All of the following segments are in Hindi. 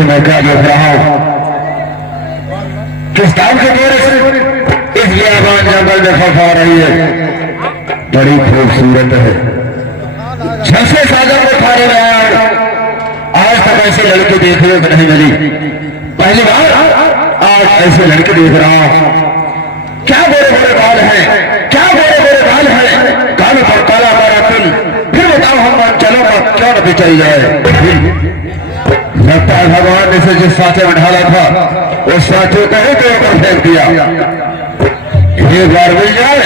पीछे मैं क्या देख रहा हूँ? किस टाइम के दौरे से इस बियाबान जंगल में फंसा रही है? बड़ी खूबसूरत है, जैसे सागर में थाने में आया। आज तक ऐसे लड़के देखने को नहीं मिली, पहली बार आज ऐसे लड़के देख रहा हूं। क्या गोरे गोरे बाल हैं, क्या गोरे गोरे बाल हैं, कानों पर काला काला तिल। फिर बताओ हम चलो मत क्यों न बिचाई जाए। लगता है भगवान ने इसे जिस साँचे में ढाला था उस साँचे को ही तोड़ कर फेंक दिया। एक बार मिल जाए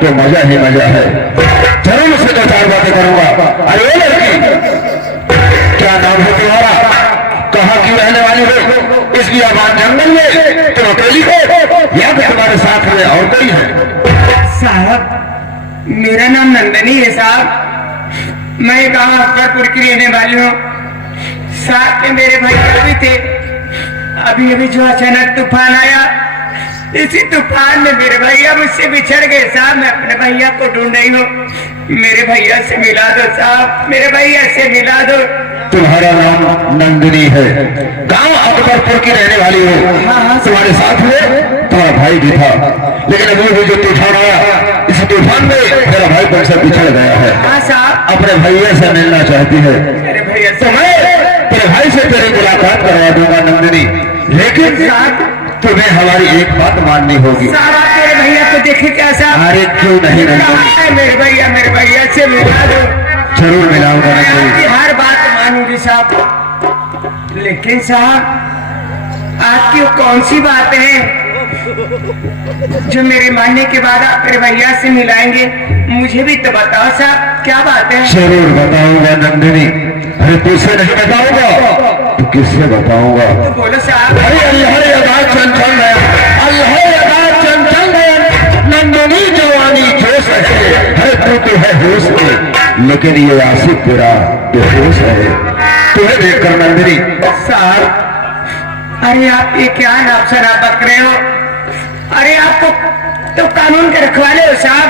तो मजा ही मजा है। जरूर उससे दो चार बातें करूंगा। अरे लड़की, क्या नाम है तुम्हारा? कहाँ की रहने वाली हो? इस बियाबान जंगल में तुम अकेली हो या फिर तुम्हारे साथ में और कोई है? साहब, मेरा नाम नंदनी है साहब। मैं गांव अकबरपुर की रहने वाली हूँ। साथ में मेरे भैया भी थे। अभी अभी जो अचानक तूफान आया, इसी तूफान में मेरे भैया मुझसे बिछड़ गए साहब। मैं अपने भैया को ढूंढ रही हूँ, मेरे भैया से मिला दो साहब, मेरे भैया से मिला दो। तुम्हारा नाम नंदिनी है, गांव अकबरपुर की रहने वाली हो। तुम्हारे साथ में तुम्हारा भाई भी था, लेकिन अभी भी जो तूफान आया, इस तूफान में मेरा भाई तुमसे बिछड़ गया है। हाँ साहब, अपने भैया से मिलना चाहती है। मेरे भैया से तो मैं तेरे भाई से तेरी मुलाकात करवा दूंगा नंदिनी, लेकिन तुम्हें हमारी एक बात माननी होगी। साहब, मेरे भैया को देखे क्या साहब? अरे क्यों नहीं नंदिनी, मेरे भैया से मिला दो। जरूर मिलाऊंगा नंदिनी। हर बात मानूंगी साहब, लेकिन साहब आपकी वो कौन सी बात है जो मेरे मानने के बाद आप मेरे भैया से मिलाएंगे? मुझे भी तो बताओ साहब, क्या बात है? जरूर बताऊंगा नंदिनी। अरे तुझसे नहीं बताऊंगा तो किससे बताऊंगा? तो बोलो साहब। अरे अल्लाह चंचल है, अल्लाह चंचल है, नंदिनी जवानी जोश है। अरे तू तो है होश में, लेकिन ये आशिक तेरा बेहोश है। तुम्हें देखकर नंदिनी। साहब, अरे आप ये क्या नाम शराब बक रहे हो? अरे आपको तो कानून के रखवाले हो साहब।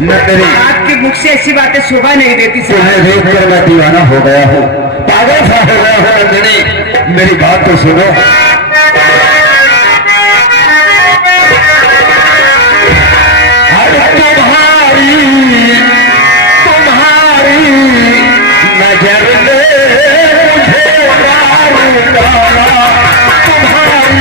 नंदिनी, आपके मुख से ऐसी बातें शोभा नहीं देती साहब। तुम्हें देखकर मैं दीवाना हो गया हूँ, पागल सा हो गया हूँ। नंदिनी, मेरी बात तो सुनो। तुम्हारी नजर में मुझे मारू डाला, तुम्हारी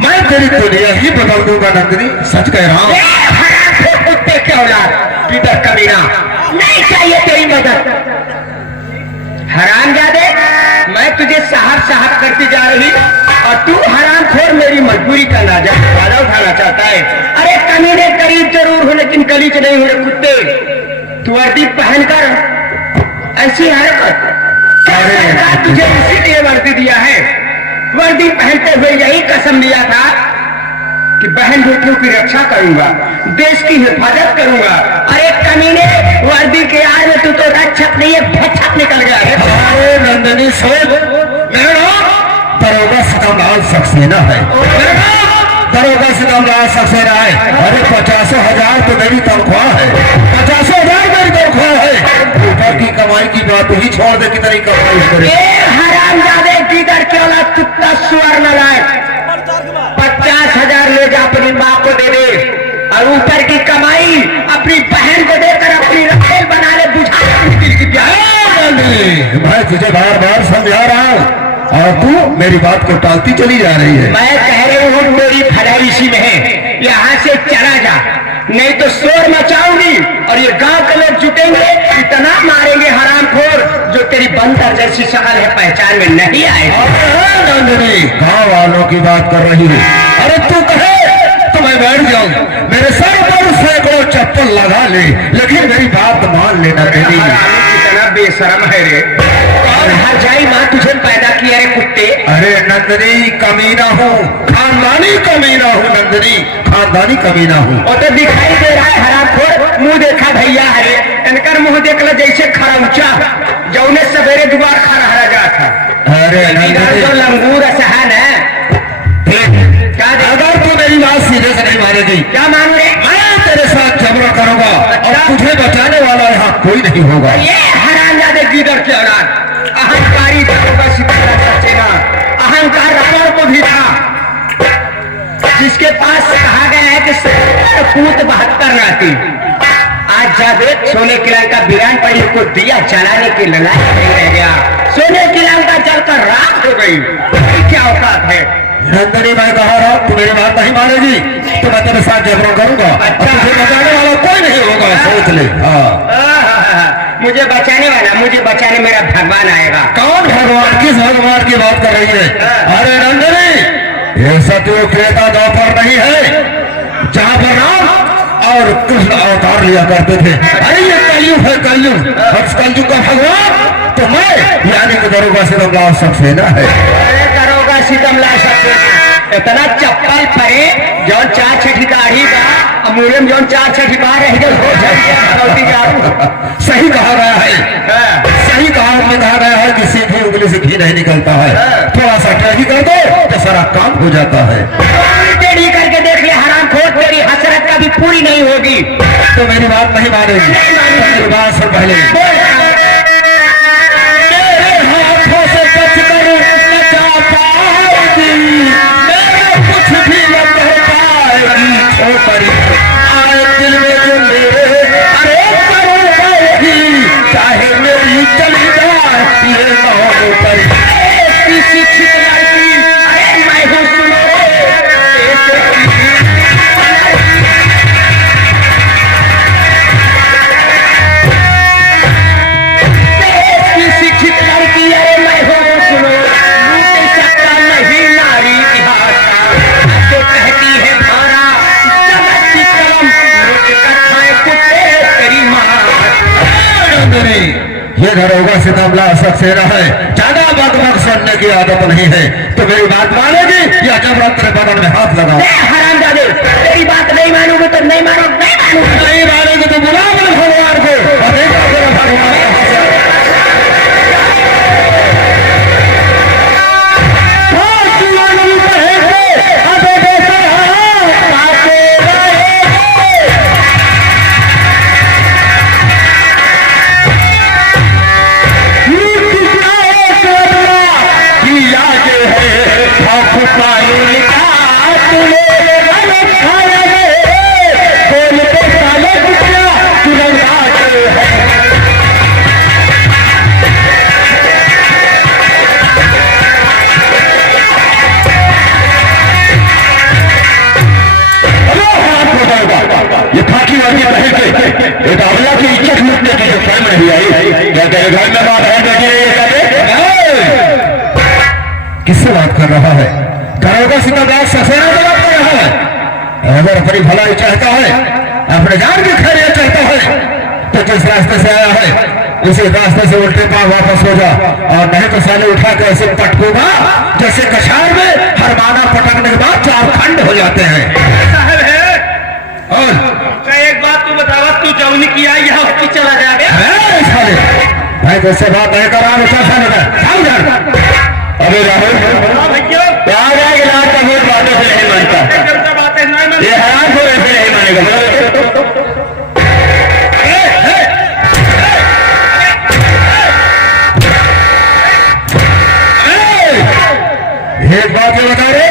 मैं तेरी दुनिया ही बदल दूंगा नंदिनी, सच कह रहा हूँ। कुत्ते क्या औलाद, पीटर कमीना, नहीं चाहिए तेरी मदद। हरामजादे, मैं तुझे साहब साहब करती जा रही और तू हरामखोर मेरी मजबूरी का फायदा उठाना चाहता है। अरे कमीने करीब जरूर हो लेकिन गलीच नहीं हो रे कुत्ते। तू वर्दी पहनकर ऐसी हरकत, तुझे इसीलिए वर्दी दिया है। वर्दी पहनते हुए यही कसम लिया था कि बहन बेटियों की रक्षा करूंगा, देश की हिफाजत करूंगा। अरे कमीने, वर्दी के आड़ में तू तो रक्षक नहीं है, भक्षक निकल गया है। अरे नंदिनी सोच, दरोगा सितमलाल सक्सेना है, दरोगा सितमलाल सक्सेना है। अरे 50,000 तो मेरी तनख्वाह है, 50,000 मेरी तनख्वाह है। ऊपर की कमाई की बात ही छोड़ दे, कितनी कमाई करे। हरामजादे किधर के औलाद, कुत्ता सुअर नलायक, 50,000 ले जा अपनी माँ को दे दे और ऊपर की कमाई अपनी बहन को देकर अपनी रखेल बना ले। बुझा दिल की प्यार। मैं तुझे बार बार समझा रहा हूँ और तू मेरी बात को टालती चली जा रही है। मैं कह रही हूँ मेरी भलाई इसी यहाँ से चला जा, नहीं तो शोर मचाऊंगी और ये गांव के लोग जुटेंगे, इतना मारेंगे हरामखोर जो तेरी बंदर जैसी शक्ल है पहचान में नहीं आएगी। नंदिनी, गाँव वालों की बात कर रही है। अरे तू कहे तो मैं बैठ जाऊं, मेरे सर पर सैकड़ों चप्पल लगा ले, लेकिन मेरी बात मान लेना नंदिनी। कितना बेशरम है रे, और हर जाई माँ तुझे पैदा किया रे कुत्ते। अरे नंदिनी, कमीना हूँ, खानदानी कमीना हूँ नंदिनी, खानदानी कमीना हूँ। और तो दिखाई दे रहा है हरामखोर, मुंह देखा भैया हरे, इनकर मुंह देख लो जैसे खरौचा जौने सवेरे दुबार खड़ा रह जाता। अरे नंदिनी, जो लंगूर सहन है, अगर तू मेरी बात सीधे से नहीं मानेगी, क्या मानू रे? मैं तेरे साथ झगड़ा करूंगा और तुझे बचाने वाला यहाँ कोई नहीं होगा। ये हरामजादे गिदड़ के औलाद, अहंकारी दारोगा सिकंदर सचेना, अहंकार रावण को भी था, जिसके पास कहा गया है कि 72 नाती। आज जब सोने की लंका वीरान पड़ी को दिया जलाने की लड़ाई नहीं रह गया, सोने की लंका जलकर राख हो गई। क्या औकात है नंदिनी, मैं कहा रहा तू मेरी बात नहीं मानेगी तो मैं तेरे साथ झगड़ा करूंगा और तुझे बचाने वाला कोई नहीं होगा, सोच ले। मुझे बचाने वाला, मुझे बचाने मेरा भगवान आएगा। कौन भगवान, किस भगवान की बात कर रही है? अरे नंदिनी, ये सतयुग त्रेता द्वापर नहीं है जहाँ पर राम और कृष्ण अवतार लिया करते थे। अरे ये कलयुग है, कलयुग, और कलयुग का भगवान तो मैं यानी कि दरोगा सितमला सक्सेना है। दरोगा सितमला सक्सेना इतना चप्पल परे जौन 4 छठी गाड़ी बा, मुरे में जौन 4 छठी बार रह गए हो जाए। सही कहा गया है, सही कहा गया है कि सीधी उंगली से घी नहीं निकलता है, थोड़ा सा टेढ़ी कर दो तो सारा काम हो जाता है। टेढ़ी करके देख ले हरामखोर, तेरी हसरत कभी पूरी नहीं होगी। तो मेरी बात नहीं मानेगी, मेरी बात सुन पहले। चाहे मेरी चली जाए शिक्षित लड़की, अरे मैं हूँ सुनो शिक्षित लड़की, अरे मैं हूँ सुनो, लूट सकता नहीं नारी इतिहास का, तो कहती है धारा जगत की कलम, लूट कर खाए कुत्ते तेरी माँ। ये दरोगा सितमला सक्सेना है, ज्यादा बकबक सुनने की आदत नहीं है, तो मेरी बात मानेगी या जबरन तेरे बदन में हाथ लगाओ? हरामजादे, तेरी बात नहीं मानोगे तो नहीं मानोगे, नहीं मानेगी तो बुला अपने भगवान को और देखो तेरा भगवान एक अवला की इज्जत लूटने की जो शर्म नहीं आई, क्या तेरे घर में बात है बेटी ये कहते? किससे बात कर रहा है? दरोगा सितमला सक्सेना से बात कर रहा है। अगर अपनी भलाई चाहता है, अपने जान की खैरियत चाहता है, तो जिस रास्ते से आया है उसी रास्ते से उल्टे पांव वापस हो जा, और नहीं तो साले उठा के ऐसे पटकूंगा जैसे कछार में हरमाना पटकने के बाद 4 खंड हो जाते हैं। और एक बात तू बतावा, तू जौनी किया यहाँ की चला जाएगा? मैं तुझसे बात नहीं कर रहा हूँ, अरे राहुल क्या जाएगा, रात का वोट बातों से नहीं मानता, ये हराम को ऐसे नहीं मानेगा। एक बात ये बता रहे,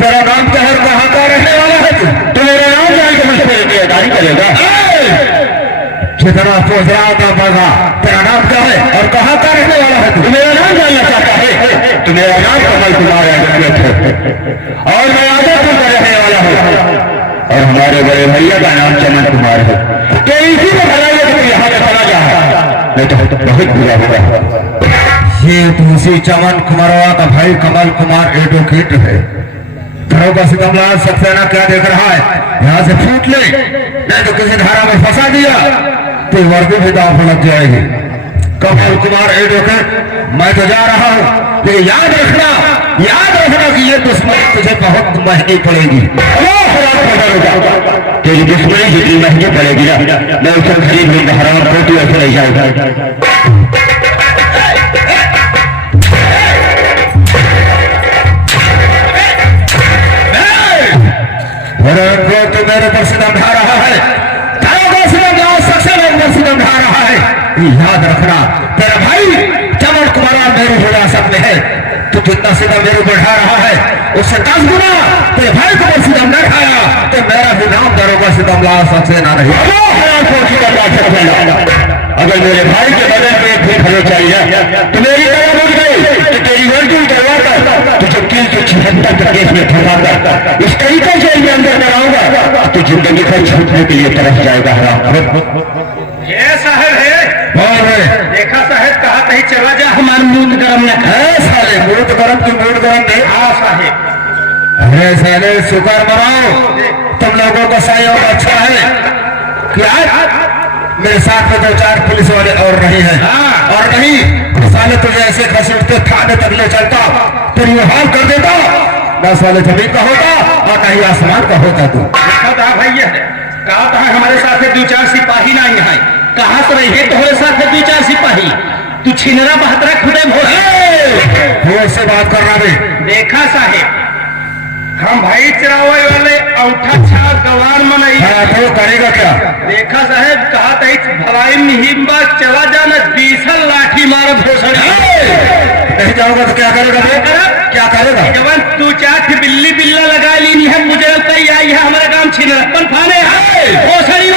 तेरा नाम क्या है, कहाँ का रहने वाला है तू मेरा नाम जान के मुझसे बेदारी करेगा? जितना सोच रहा था बगा, तेरा नाम क्या है और कहाँ का रहने वाला है तू मेरा नाम जानना चाहता है? तो मेरा नाम कमल कुमार है और मैं आदमपुर का रहने वाला हूँ। और हमारे बड़े भैया का नाम चमन कुमार है। तो इसी में भलाई है कि यहाँ पे चला जा, नहीं तो बहुत बुरा होगा। ये तुलसी चमन कुमारवा का भाई कमल कुमार एडवोकेट है। दरोगा सिकमलाल सक्सेना क्या देख रहा है, यहाँ से फूट ले, नहीं तो किसी धारा में फंसा दिया तो वर्दी भी दांव पर लग जाएगी। कमल कुमार एडवोकेट, मैं तो जा रहा हूँ, लेकिन याद रखना कि ये दुश्मनी तुझे बहुत महंगी पड़ेगी। तेरी दुश्मनी जितनी महंगी पड़ेगी ना, मैं उसे खरीद लूंगा, हराम रोटी ऐसे नहीं जाऊंगा। तो मेरे पर सितम ढा रहा है, सितम ढा रहा है। याद रखना, तेरा भाई चमन कुमार मेरी हिरासत में है। तू जितना सितम मेरे ऊपर ढा रहा है, उससे 10 गुना तेरे भाई को सितम न ढाया तो मेरा भी नाम दरोगा सितमलाल सक्सेना नहीं। अगर मेरे भाई के बदल में एक भी चाहिए तो मेरी तरह बुझ गई तो तेरी वर्दी करवाकर तुझे 376 केस में फंसाकर इस तरीके से अंदर कराऊंगा तो जिंदगी भर छूटने के लिए तरस जाएगा। ये साहब है, देखा साहब कहा कहीं चला जा, हमारे मूड गरम न है। साले मूड गरम की मूड गरम नहीं। हाँ साहब, अरे साले शुक्र मनाओ तुम लोगों का सहयोग अच्छा है कि आज मेरे साथ में 2-4 पुलिस वाले और नहीं है। और नहीं साले तुझे ऐसे घसीटते थाने तक ले चलता, तेरी हाल कर देता, न साले जमीन का होता और नहीं आसमान का होता। तू भैया कहा था हमारे साथ 2-4 सिपाही ना यहाँ, कहाँ से रही है तुम्हारे साथ 2-4 सिपाही? तू छिनरा बहतरा खुदे भोर से बात करना भी देखा साहेब, हम भाई चरावे वाले औठा छाप गवार मनई। तो करेगा क्या? देखा साहेब कहा था भलाई मुहिम्बा चला जाना, 20 लाठी मार भोसड़ी नहीं जाऊंगा तो क्या करेगा? क्या करेगा? जवान 2-4 बिल्ली बिल्ला लगा ली है, मुझे लगता है आई है हमारा काम छिनरप्पन फाने भोसड़ी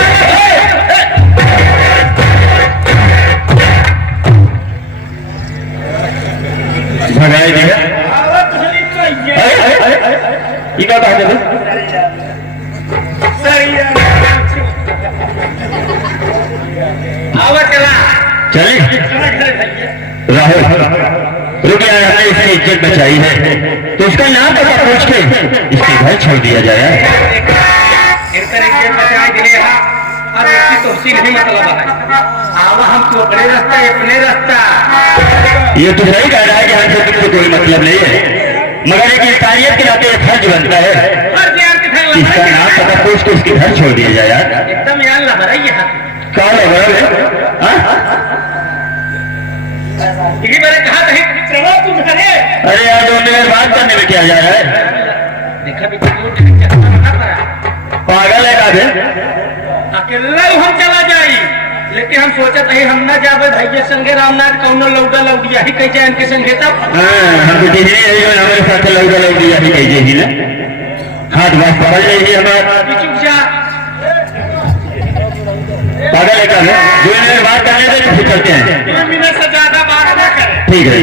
भगाई दी है। क्या बात है? चले राहुल रुक यार, हमने इसे इज्जत बचाई है तो उसका नाम पता पूछ के इसके घर छोड़ दिया जाए। नहीं मतलब हम तो अपने रास्ता ये तो नहीं कह रहा है कि हमसे तुमसे कोई मतलब नहीं है, मगर एक इंसानियत के नाते एक फर्ज बनता है इसका नाम पता पूछ के इसके घर छोड़ दिया जाए। यार एकदम यार लहराइए क्या मैंने कहा तुम अरे यार 2 मिनट बात करने में क्या जा रहा है? देखा भी पागल है काबे, अकेला हम चला जाई, लेकिन हम सोचत है हम न जावे भैया संगे रामनाथ कौनो लौड़ा लौड़िया ही कह जाए इनके संगे तब। हम तो हमारे साथ लौड़ा लौड़िया ही कह जाएगी ना। हाथ बात पकड़ लेगी हमारा चुप जा पागल है काबे, 2 मिनट बात करने में फिर चलते हैं। 2 मिनट से ज्यादा बात न करें। ठीक है।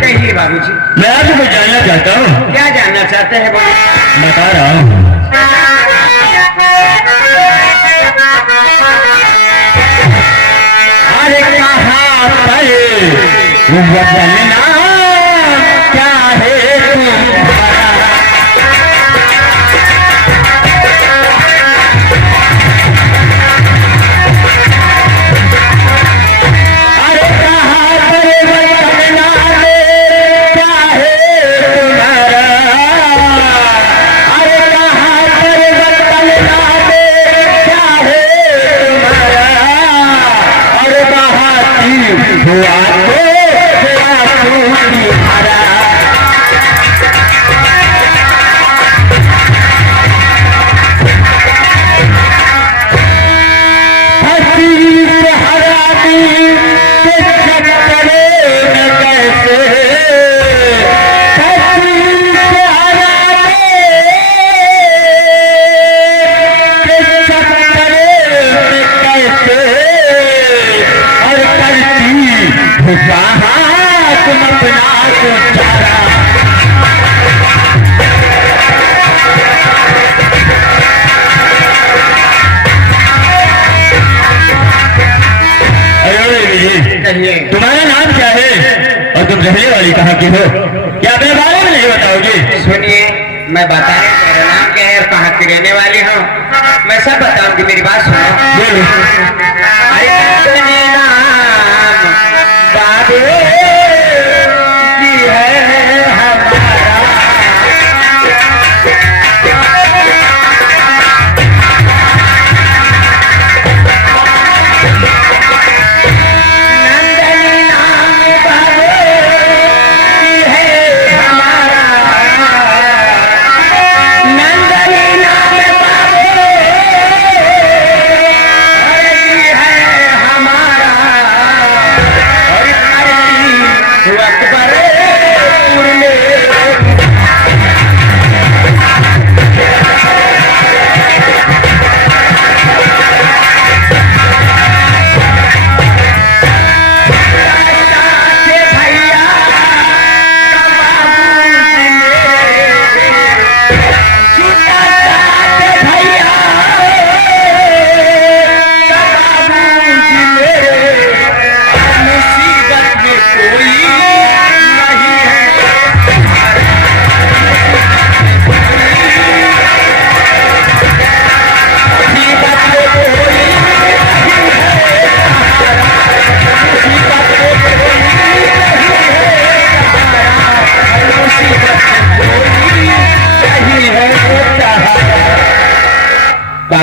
कहिए बाबू जी। मैं आपसे कुछ जानना चाहता हूँ। क्या जानना चाहते हैं? बता रहा हूँ। अरे कहाँ पर वतन क्या है तुम अपना रहने वाली कहाँ की हो, क्या अपने बारे में नहीं बताओगी? सुनिए, मैं बताने मेरा नाम क्या है और कहाँ की रहने वाली हूँ, मैं सब बताऊंगी, मेरी बात सुनो। बोलो। अरे